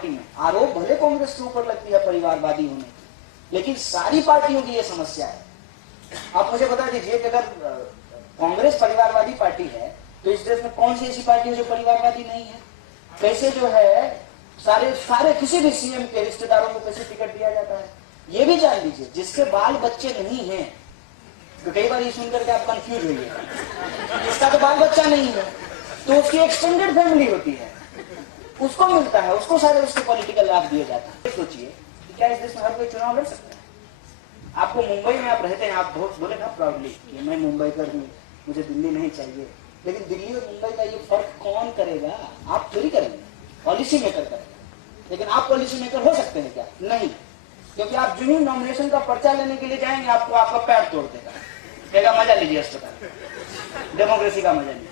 Party में आरोप भले कांग्रेस के ऊपर लगती है परिवारवादी होने की, लेकिन सारी पार्टियों की यह समस्या है। आप मुझे बता दीजिए कि अगर कांग्रेस परिवारवादी पार्टी है तो इस देश में कौन सी ऐसी पार्टी है जो परिवारवादी नहीं है? कैसे जो है सारे किसी भी सीएम के रिश्तेदारों को कैसे टिकट दिया जाता है, ये भी जान लीजिए। जिसके बाल बच्चे नहीं हैं, तो कई बार ये सुनकर के आप कंफ्यूज होइए, जिसका तो बाल बच्चा नहीं है तो उसकी एक्सटेंडेड फैमिली होती है, उसको मिलता है, उसको सारे उसके पॉलिटिकल लाभ दिए जाते हैं। सोचिए कि क्या इस देश में हर कोई चुनाव लड़ सकता है? आपको मुंबई में आप रहते हैं, आप बहुत बोले ना प्राउडली कि मैं मुंबई कर हूं, मुझे दिल्ली नहीं चाहिए, लेकिन दिल्ली और मुंबई का ये फर्क कौन करेगा? आप थोड़ी करेंगे, पॉलिसी मेकर करेगा। लेकिन आप पॉलिसी मेकर हो सकते हैं क्या? नहीं, क्योंकि आप जो ही नॉमिनेशन का पर्चा लेने के लिए जाएंगे आपको आपका पैर तोड़ देगा, कहेगा मजा लीजिए अस्पताल, डेमोक्रेसी का मजा लीजिए।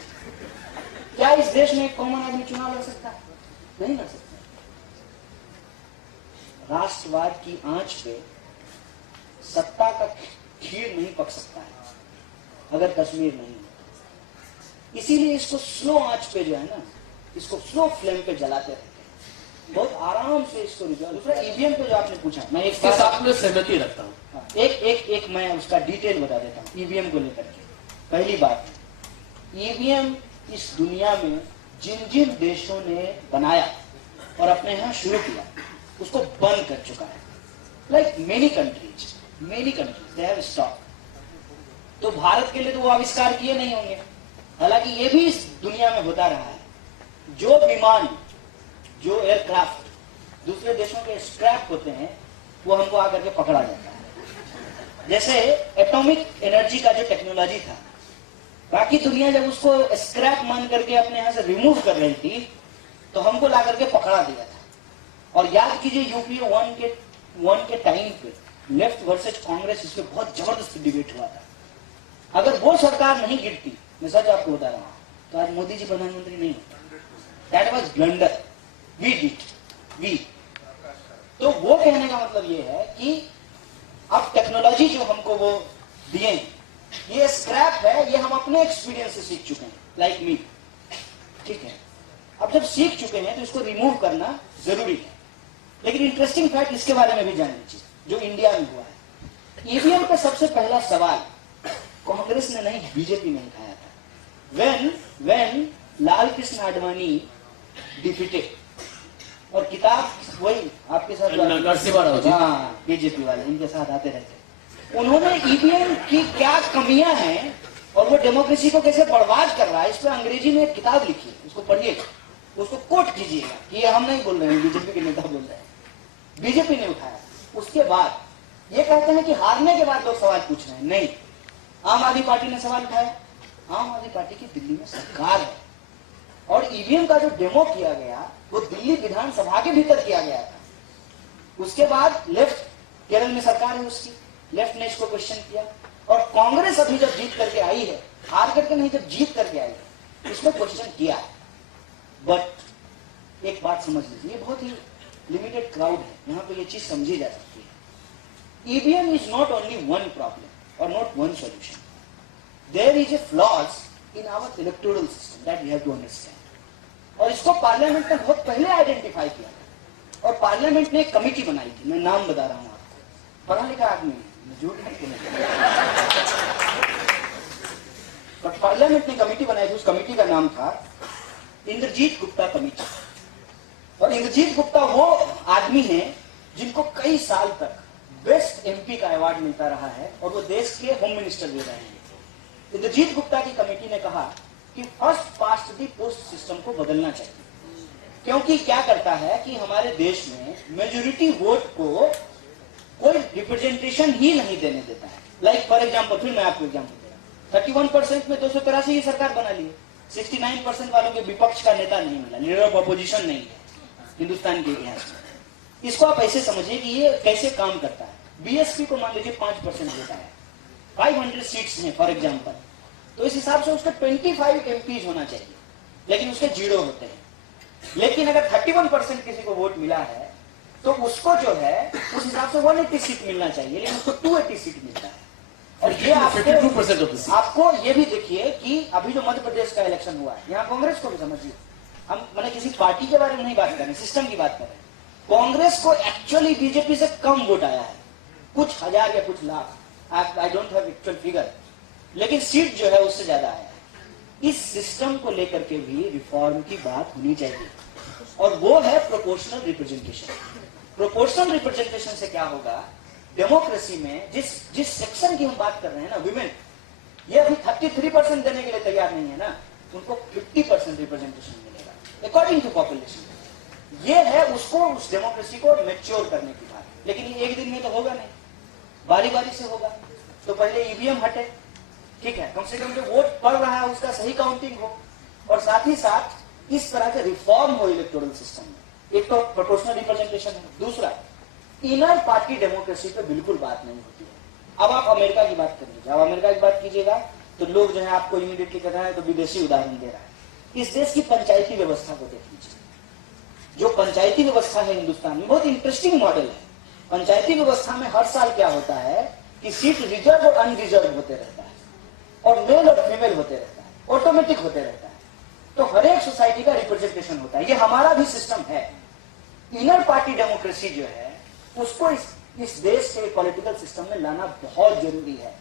क्या इस देश में एक कॉमन आदमी चुनाव लड़ सकता है? नहीं लड़ सकता। राष्ट्रवाद की आंच पे सत्ता का खीर नहीं पक सकता है अगर कश्मीर नहीं है। इसीलिए इसको स्लो आंच पे जो है ना, इसको स्लो फ्लेम पे जलाते रहते हैं, बहुत आराम से इसको रिजॉल्व। दूसरा ईवीएम पे जो आपने पूछा, मैं इसके साथ में सहमति रखता हूँ। एक मैं उसका डिटेल बता देता हूँ ईवीएम को लेकर के। पहली बात, ईवीएम इस दुनिया में जिन जिन देशों ने बनाया और अपने यहां शुरू किया उसको बंद कर चुका है। Like many countries they have stop. तो भारत के लिए तो वो आविष्कार किए नहीं होंगे, हालांकि ये भी इस दुनिया में होता रहा है। जो विमान, जो एयरक्राफ्ट दूसरे देशों के स्क्रैप होते हैं वो हमको आकर के पकड़ा जाता है। जैसे एटॉमिक एनर्जी का जो टेक्नोलॉजी था, बाकी दुनिया जब उसको स्क्रैप मान करके अपने यहां से रिमूव कर रही थी तो हमको ला करके पकड़ा दिया था। और याद कीजिए यूपीए 1 के टाइम पे लेफ्ट वर्सेज कांग्रेस, इस पे बहुत जबरदस्त डिबेट हुआ था। अगर वो सरकार नहीं गिरती, मैं सच आपको बता रहा हूं, तो आज मोदी जी प्रधानमंत्री नहीं होते। That was blunder, we did. तो वो कहने का मतलब ये है कि अब टेक्नोलॉजी जो हमको वो दिए, ये स्क्रैप है, ये हम अपने एक्सपीरियंस से सीख चुके हैं, लाइक मी, ठीक है। अब जब सीख चुके हैं तो इसको रिमूव करना जरूरी है। लेकिन इंटरेस्टिंग फैक्ट इसके बारे में भी जान लीजिए जो इंडिया में हुआ है। ईवीएम का सबसे पहला सवाल कांग्रेस ने नहीं, बीजेपी ने उठाया था। व्हेन लाल कृष्ण आडवाणी डिफीटेड, और किताब वही आपके साथ बीजेपी वाले इनके साथ आते रहते, उन्होंने ईवीएम की क्या कमियां हैं और वो डेमोक्रेसी को कैसे बर्बाद कर रहा है, इस पर अंग्रेजी में एक किताब लिखी है, उसको पढ़िएगा, उसको कोट कीजिएगा कि ये हम नहीं बोल रहे हैं, बीजेपी के नेता बोल रहे हैं, बीजेपी ने उठाया। उसके बाद ये कहते हैं कि हारने के बाद लोग सवाल पूछ रहे हैं, नहीं, आम आदमी पार्टी ने सवाल उठाया। आम आदमी पार्टी की दिल्ली में सरकार है और ईवीएम का जो डेमो किया गया वो दिल्ली विधानसभा के भीतर किया गया था। उसके बाद लेफ्ट, केरल में सरकार है उसकी, लेफ्ट ने इसको क्वेश्चन किया और कांग्रेस अभी जब जीत करके आई है, हार करके नहीं, जब जीत करके आई है, इसको क्वेश्चन किया। बट एक बात समझ लीजिए, ये बहुत ही लिमिटेड क्राउड है, यहाँ पे ये चीज समझी जा सकती है। EVM is not only one problem और not one solution, there is a flaws in our electoral system that we have to understand. और इसको पार्लियामेंट ने बहुत पहले आइडेंटिफाई किया था और पार्लियामेंट ने एक कमिटी बनाई थी, मैं नाम बता रहा हूं आपको, पढ़ा लिखा आदमी है, झूठ नहीं बोलूंगा, बट पार्लियामेंट ने कमिटी बनाई थी, उस कमिटी का नाम था इंद्रजीत गुप्ता कमेटी। और इंद्रजीत गुप्ता वो आदमी है जिनको कई साल तक बेस्ट एमपी का अवार्ड मिलता रहा है और वो देश के होम मिनिस्टर भी रहे हैं। इंद्रजीत गुप्ता की कमेटी ने कहा कि first past the post system को बदलना चाहिए, क्योंकि क्या करता है कि हमारे देश में मेजोरिटी वोट को कोई रिप्रेजेंटेशन ही नहीं देने देता है। लाइक फॉर एग्जाम्पल, फिर मैं आपको एग्जाम्पल दे रहा हूं, 31% में 283 की सरकार बना ली है, 69% वालों के विपक्ष का नेता नहीं मिला, लीडर ऑफ अपोजिशन नहीं है हिंदुस्तान के इतिहास में। इसको आप ऐसे समझिए कि ये कैसे काम करता है। बीएसपी को मान लीजिए 5% देता है, 500 सीट्स हैं फॉर एग्जाम्पल, तो इस हिसाब से उसके 25 एमपीज होना चाहिए, लेकिन उसके 0 होते हैं। लेकिन अगर 31% किसी को वोट मिला है तो उसको जो है उस हिसाब से 180 सीट मिलना चाहिए, लेकिन उसको 280 सीट मिलता है। और ये आपको ये भी देखिए कि अभी जो मध्य प्रदेश का इलेक्शन हुआ है, यहाँ कांग्रेस को भी समझिए, हम मैंने किसी पार्टी के बारे में नहीं बात कर रहे, सिस्टम की बात कर रहे हैं। कांग्रेस को एक्चुअली बीजेपी से कम वोट आया है, कुछ हजार या कुछ lakh, I don't have actual figure, लेकिन सीट जो है उससे ज्यादा आया है। इस सिस्टम को लेकर के भी रिफॉर्म की बात होनी चाहिए, और वो है प्रोपोर्शनल रिप्रेजेंटेशन। प्रोपोर्शनल रिप्रेजेंटेशन से क्या होगा, डेमोक्रेसी में जिस सेक्शन की हम बात कर रहे हैं ना, वुमेन, ये अभी 33% देने के लिए तैयार नहीं है ना, उनको 50% रिप्रेजेंटेशन मिलेगा अकॉर्डिंग टू पॉपुलेशन। ये है उसको, उस डेमोक्रेसी को मैच्योर करने की बात, लेकिन ये एक दिन में तो होगा नहीं, बारी बारी से होगा। तो पहले ईवीएम हटे, ठीक है, कम से कम जो वोट पड़ रहा है उसका सही काउंटिंग हो, और साथ ही साथ इस तरह के रिफॉर्म हो इलेक्टोरल सिस्टम में। एक तो प्रोपोर्शनल रिप्रेजेंटेशन है, दूसरा इनर पार्टी डेमोक्रेसी पे बिल्कुल बात नहीं होती है। अब आप अमेरिका की बात कर लीजिए, अब अमेरिका की बात कीजिएगा तो लोग जो है आपको इमीडिएटली कहना है तो विदेशी उदाहरण दे रहा है। इस देश की पंचायती व्यवस्था को देख लीजिए, जो पंचायती व्यवस्था है हिंदुस्तान में, बहुत इंटरेस्टिंग मॉडल है। पंचायती व्यवस्था में हर साल क्या होता है कि सीट रिजर्व और अनरिजर्व होते रहता है, और मेल और फीमेल होते रहता है, ऑटोमेटिक होते रहता है। तो हर एक सोसाइटी का रिप्रेजेंटेशन होता है, ये हमारा भी सिस्टम है। इनर पार्टी डेमोक्रेसी जो है उसको इस देश के पॉलिटिकल सिस्टम में लाना बहुत जरूरी है।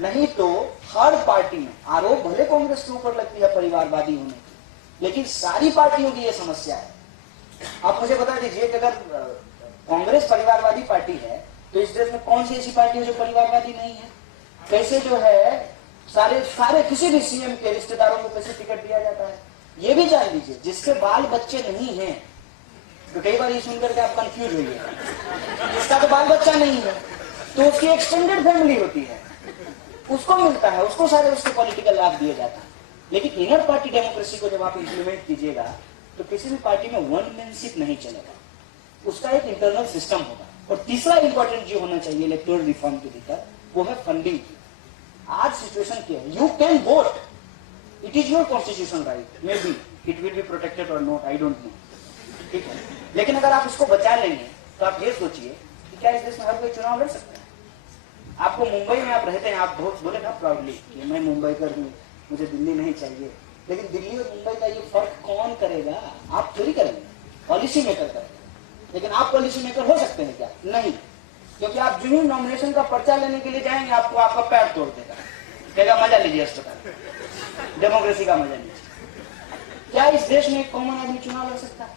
नहीं तो हर पार्टी में आरोप भले कांग्रेस के ऊपर लगती है परिवारवादी होने की, लेकिन सारी पार्टियों की यह समस्या है। आप मुझे बता दीजिए कि अगर कांग्रेस परिवारवादी पार्टी है तो इस देश में कौन सी ऐसी पार्टी है जो परिवारवादी नहीं है? कैसे जो है सारे किसी भी सीएम के रिश्तेदारों को कैसे टिकट दिया जाता है, ये भी जान लीजिए। जिसके बाल बच्चे नहीं हैं, तो कई बार ये सुनकर के आप कंफ्यूज होइए, जिसका तो बाल बच्चा नहीं है तो उसकी एक्सटेंडेड फैमिली होती है, उसको मिलता है, उसको सारे उसके पॉलिटिकल लाभ दिए जाता है। लेकिन इनर पार्टी डेमोक्रेसी को जब आप इंप्लीमेंट कीजिएगा तो किसी भी पार्टी में वन मैनशिप नहीं चलेगा, उसका एक इंटरनल सिस्टम होगा। और तीसरा इंपॉर्टेंट जो होना चाहिए इलेक्टोरल रिफॉर्म के भीतर, वो है फंडिंग। आज सिचुएशन क्या है, you can vote, it is your constitution right, may be it will be protected और नॉट, आई डोंट नो, ठीक है। लेकिन अगर आप उसको बचा लेंगे तो आप ये सोचिए कि क्या इस देश में हर कोई चुनाव लड़ सकता है? आपको मुंबई में आप रहते हैं, आप बहुत बोले ना प्राउडली कि मैं मुंबईकर हूँ, मुझे दिल्ली नहीं चाहिए, लेकिन दिल्ली और मुंबई का ये फर्क कौन करेगा? आप थोड़ी करेंगे, पॉलिसी मेकर करेंगे। लेकिन आप पॉलिसी मेकर हो सकते हैं क्या? नहीं, क्योंकि आप जो ही नॉमिनेशन का पर्चा लेने के लिए जाएंगे आपको आपका पैर तोड़ देगा, कहेगा मजा लीजिए अस्पताल, डेमोक्रेसी का मजा लीजिए। क्या इस देश में कॉमन आदमी चुनाव लड़ सकता है?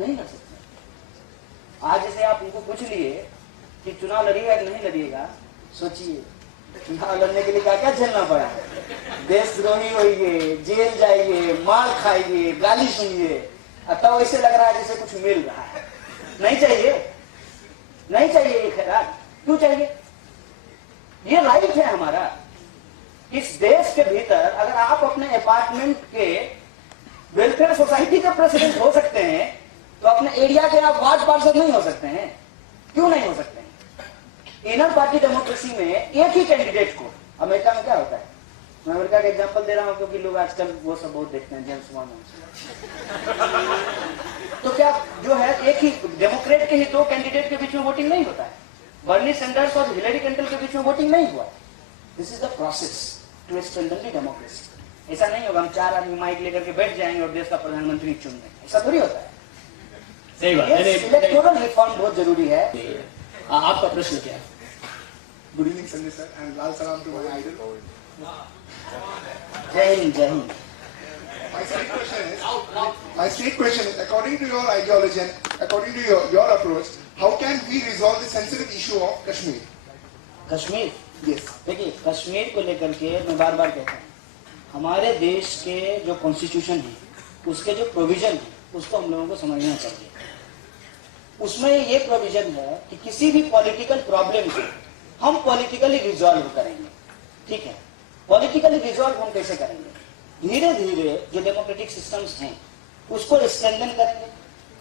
नहीं लड़ सकता। आज जैसे आप उनको पूछ लिए कि चुनाव लड़िएगा कि नहीं लड़िएगा, सोचिए चुनाव लड़ने के लिए क्या क्या झेलना पड़ा है। देशद्रोही होइए, जेल जाइए, मार खाइए, गाली सुनिए, तब ऐसे लग रहा है जैसे कुछ मिल रहा है। नहीं चाहिए, नहीं चाहिए ये खैरात, क्यों चाहिए? ये राइट है हमारा। इस देश के भीतर अगर आप अपने अपार्टमेंट के वेलफेयर सोसाइटी के प्रेसिडेंट हो सकते हैं तो अपने एरिया के आप वार्ड पार्षद नहीं हो सकते हैं? क्यों नहीं हो सकते हैं? इनर पार्टी डेमोक्रेसी में एक ही कैंडिडेट को, अमेरिका में क्या होता है, मैं अमेरिका का एग्जांपल दे रहा हूं क्योंकि लोग आजकल वो सब बहुत देखते हैं, जेम्स बॉन्ड। तो क्या जो है एक ही डेमोक्रेट के ही दो कैंडिडेट के बीच में वोटिंग नहीं होता है? बर्नी सैंडर्स और हिलेरी क्लिंटन के बीच में वोटिंग नहीं हुआ। This is the process to strengthen the democracy. ऐसा नहीं होगा हम चार आदमी माइक लेकर के बैठ जाएंगे और देश का प्रधानमंत्री चुन लेंगे, ऐसा थोड़ी होता है। सही बात। इलेक्टोरल रिफॉर्म बहुत जरूरी है। आपका प्रश्न क्या है? Good evening, Sanjay sir, and Lal Salam to my idol. जय हिंद, जय Hind. My straight question is, according to your ideology and according to your approach, how can we resolve the sensitive issue of Kashmir? Kashmir, Yes. देखिए कश्मीर को लेकर के मैं बार बार कहता हूँ, हमारे देश के जो कॉन्स्टिट्यूशन है, उसके जो प्रोविजन है, उसको हम लोगों को समझना चाहिए। उसमें ये प्रोविजन है कि किसी भी पॉलिटिकल प्रॉब्लम को हम पॉलिटिकली रिजॉल्व करेंगे, ठीक है। पॉलिटिकली रिजॉल्व हम कैसे करेंगे? धीरे धीरे जो डेमोक्रेटिक सिस्टम्स हैं उसको स्ट्रेंथन करेंगे,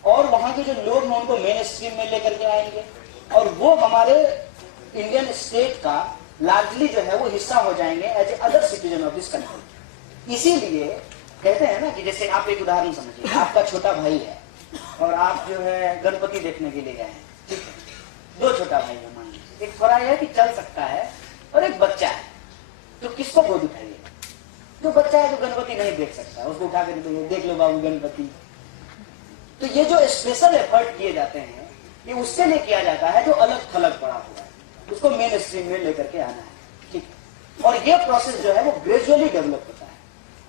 और वहां के जो लोग हैं उनको मेन स्ट्रीम में लेकर के आएंगे, और वो हमारे इंडियन स्टेट का लार्जली जो है वो हिस्सा हो जाएंगे as a other citizen of this country. इसीलिए कहते हैं ना कि जैसे आप एक उदाहरण समझिए, आपका छोटा भाई है और आप जो है गणपति देखने के लिए गए हैं, ठीक है। दो छोटा भाई है, मान लीजिए, एक थोड़ा है कि चल सकता है और एक बच्चा है, तो किसको गोद उठाइएगा? जो बच्चा है जो गणपति नहीं देख सकता, उसको उठा कर देख लो बाबू गणपति, तो ये जो स्पेशल एफर्ट किए जाते हैं ये उसके लिए किया जाता है जो अलग थलग पड़ा हुआ है, उसको मेन स्ट्रीम में लेकर के आना है, ठीक। और ये प्रोसेस जो है वो ग्रेजुअली डेवलप होता है,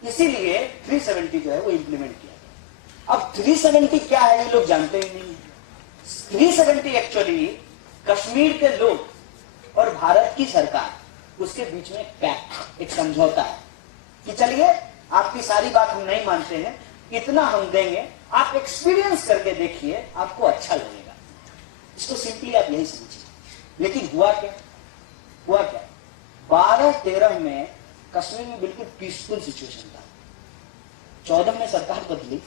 इसीलिए 370 जो है वो इंप्लीमेंट किया गया। अब 370 क्या है ये लोग जानते ही नहीं है। 370 एक्चुअली कश्मीर के लोग और भारत की सरकार उसके बीच में पैक्ट, एक समझौता है कि चलिए आपकी सारी बात हम नहीं मानते हैं, इतना हम देंगे, आप एक्सपीरियंस करके देखिए, आपको अच्छा लगेगा। इसको सिंपली आप यही समझिए। लेकिन हुआ क्या? 12-13 में कश्मीर में बिल्कुल पीसफुल सिचुएशन था। 14 में सरकार बदली,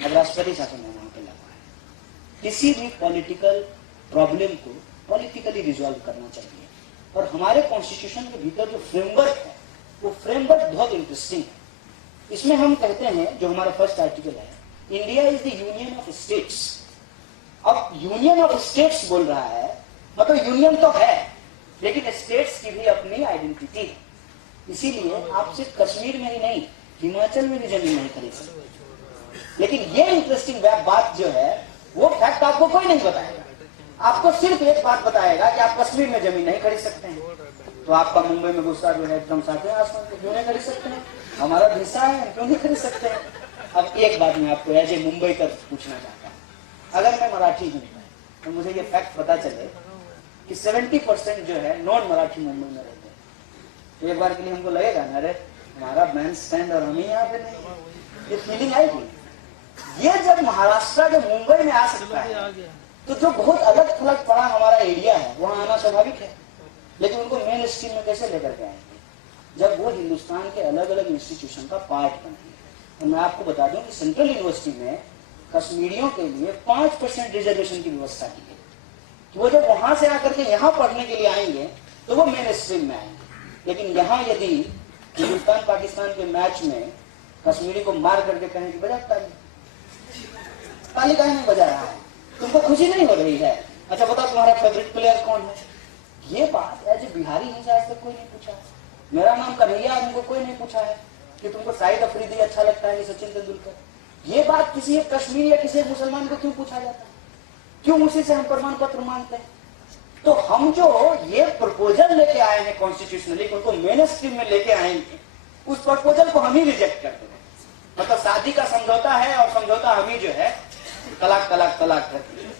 अब राष्ट्रपति शासन है वहां पे लगा है। किसी भी पॉलिटिकल प्रॉब्लम को पॉलिटिकली रिजॉल्व करना चाहिए, और हमारे कॉन्स्टिट्यूशन के भीतर जो फ्रेमवर्क है वो फ्रेमवर्क बहुत इंटरेस्टिंग है। इसमें हम कहते हैं, जो हमारा फर्स्ट आर्टिकल है, India is the union of states. अब यूनियन ऑफ स्टेट्स बोल रहा है, मतलब यूनियन तो है लेकिन स्टेट्स की भी अपनी आइडेंटिटी है। इसीलिए आप सिर्फ कश्मीर में ही नहीं, हिमाचल में भी जमीन नहीं खरीद सकते। लेकिन ये इंटरेस्टिंग बात जो है वो फैक्ट आपको कोई नहीं बताएगा। आपको सिर्फ एक बात बताएगा कि आप कश्मीर में जमीन नहीं खरीद सकते हैं। तो आपका मुंबई में गुस्सा जो है एकदम साथ आसमान पे, क्यों नहीं खरीद सकते हैं? हमारा हिस्सा है, क्यों नहीं खरीद सकते हैं? अब एक बात मैं आपको एज ए मुंबई का पूछना चाहता हूँ। अगर मैं मराठी हूँ तो मुझे ये फैक्ट पता चले कि 70% जो है नॉन मराठी मुंबई में रहते हैं, तो एक बार के लिए हमको लगेगा ना, अरे हमारा बैंड स्टैंड और हम ही यहाँ पे नहीं, ये फीलिंग आएगी। ये जब महाराष्ट्र के मुंबई में आ सकता है तो जो बहुत अलग थलग पड़ा हमारा एरिया है वहां आना स्वाभाविक है। लेकिन उनको मेन स्ट्रीम में कैसे लेकर के आएंगे जब वो हिंदुस्तान के अलग अलग इंस्टीट्यूशन का पार्ट बनेंगे? और मैं आपको बता दूं कि सेंट्रल यूनिवर्सिटी में कश्मीरियों के लिए 5% रिजर्वेशन की व्यवस्था की है कि वो जब वहां से आकर के यहाँ पढ़ने के लिए आएंगे तो वो मेन स्ट्रीम में आएंगे। लेकिन यहाँ यदि हिंदुस्तान पाकिस्तान के मैच में कश्मीरी को मार करके कहें कि बजा ताली, ताली काहे नहीं बजा रहा है, तुमको खुशी नहीं हो रही है, अच्छा बताओ तुम्हारा फेवरेट प्लेयर कौन है? ये बात एज ए बिहारी मुझे आज तक कोई नहीं पूछा। मेरा नाम कन्हैया, हमको कोई नहीं पूछा है कि तुमको शाहिद अफरीदी अच्छा लगता है कि सचिन तेंदुलकर। ये बात किसी एक कश्मीरी या किसी एक मुसलमान को क्यों पूछा जाता है? क्यों उसी से हम प्रमाण पत्र मांगते हैं? तो हम जो ये प्रपोजल लेके आए हैं कॉन्स्टिट्यूशनली, उनको मेन स्ट्रीम में लेके आएंगे, उस प्रपोजल को हम ही रिजेक्ट करते हैं। मतलब शादी का समझौता है और समझौता हम ही जो है तलाक तलाक तलाक करते हैं।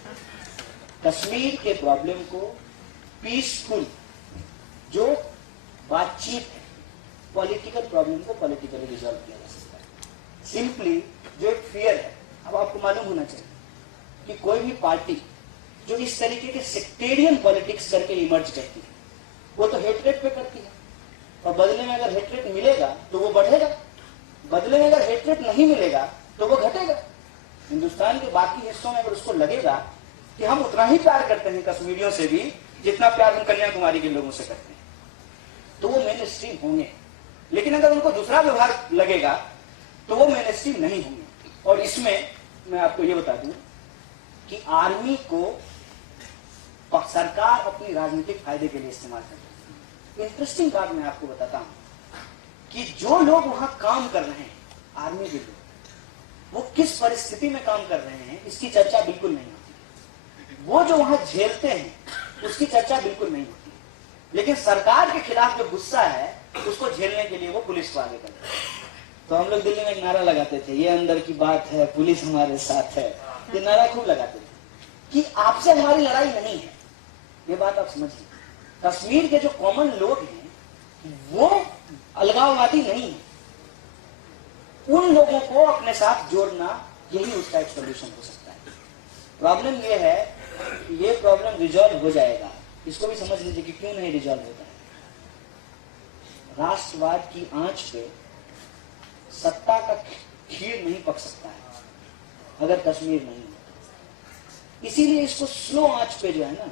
कश्मीर के प्रॉब्लम को पीसफुल जो बातचीत है, पॉलिटिकल प्रॉब्लम को पॉलिटिकली रिजॉल्व किया जा सकता है। सिंपली जो एक फियर है, अब आपको मालूम होना चाहिए कि कोई भी पार्टी जो इस तरीके के सेक्टेरियन पॉलिटिक्स करके इमर्ज करती है वो तो हेटरेट पे करती है, और बदले में अगर हेटरेट मिलेगा तो वो बढ़ेगा, बदले में अगर हेटरेट नहीं मिलेगा तो वो घटेगा। हिंदुस्तान के बाकी हिस्सों में अगर उसको लगेगा कि हम उतना ही प्यार करते हैं कश्मीरियों से भी जितना प्यार हम कन्याकुमारी के लोगों से करते हैं, तो वो मेन स्ट्रीम होंगे। लेकिन अगर उनको दूसरा व्यवहार लगेगा तो वो मेन स्ट्रीम नहीं होंगे। और इसमें मैं आपको ये बता दूं कि आर्मी को सरकार अपनी राजनीतिक फायदे के लिए इस्तेमाल करती है। इंटरेस्टिंग बात मैं आपको बताता हूं कि जो लोग वहां काम कर रहे हैं, आर्मी के लोग, वो किस परिस्थिति में काम कर रहे हैं इसकी चर्चा बिल्कुल नहीं होती। वो जो वहां झेलते हैं उसकी चर्चा बिल्कुल नहीं होती। लेकिन सरकार के खिलाफ जो गुस्सा है उसको झेलने के लिए वो पुलिस को आगे करते हैं। तो हम लोग दिल्ली में एक नारा लगाते थे, ये अंदर की बात है, पुलिस हमारे साथ है। ये नारा खूब लगाते थे कि आपसे हमारी लड़ाई नहीं है। ये बात आप समझिए, कश्मीर के जो कॉमन लोग हैं वो अलगाववादी नहीं है। उन लोगों को अपने साथ जोड़ना यही उसका एक सोल्यूशन हो सकता है। प्रॉब्लम ये है कि ये प्रॉब्लम रिजॉल्व हो जाएगा, इसको भी समझ लीजिए कि क्यों नहीं रिजॉल्व होता है। राष्ट्रवाद की आंच पे सत्ता का खीर नहीं पक सकता है अगर कश्मीर नहीं होता। इसीलिए इसको स्लो आंच पे जो है ना,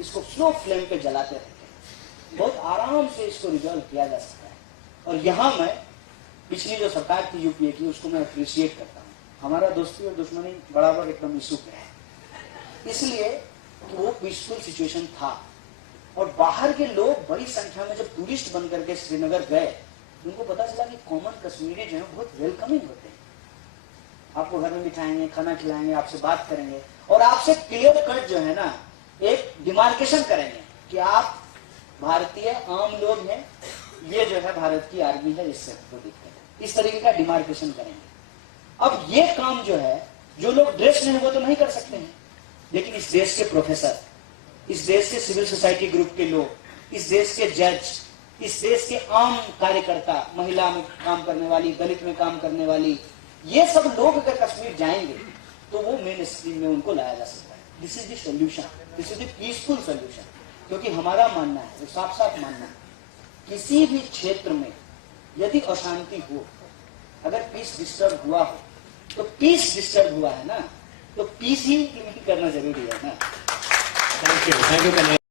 इसको स्लो फ्लेम पे जलाते रहते हैं, बहुत आराम से इसको रिजॉल्व किया जा सकता है। और यहां मैं पिछली जो सरकार थी यूपीए की, उसको मैं अप्रिशिएट करता हूँ। हमारा दोस्ती और दुश्मनी बराबर एकदम इशू पे है, इसलिए कि वो पीसफुल सिचुएशन था। और बाहर के लोग बड़ी संख्या में जब टूरिस्ट बन करके श्रीनगर गए, उनको पता चला कि कॉमन कश्मीरी जो है बहुत वेलकमिंग होते हैं। आपको घर में बिठाएंगे, खाना खिलाएंगे, आपसे बात करेंगे और आपसे क्लियर कट जो है ना एक डिमार्केशन करेंगे कि आप भारतीय आम लोग हैं, ये जो है भारत की आर्मी है, इससे आपको दिक्कत है। इस तरीके का डिमार्केशन करेंगे। अब ये काम जो है, जो लोग ड्रेस में है वो तो नहीं कर सकते हैं, लेकिन इस देश के प्रोफेसर, इस देश के सिविल सोसाइटी ग्रुप के लोग, इस देश के जज, इस देश के आम कार्यकर्ता, महिला में काम करने वाली, दलित में काम करने वाली, ये सब लोग अगर कश्मीर जाएंगे तो वो मेन स्ट्रीम में उनको लाया जा सकता है। This is the solution, this is the peaceful solution. क्योंकि हमारा मानना है, वो साफ साफ मानना है, किसी भी क्षेत्र में यदि अशांति हो, अगर पीस डिस्टर्ब हुआ हो, तो पीस डिस्टर्ब हुआ है ना, तो पीस ही इम्प्लीमेंट करना जरूरी है ना। Thank you Kanhaiya.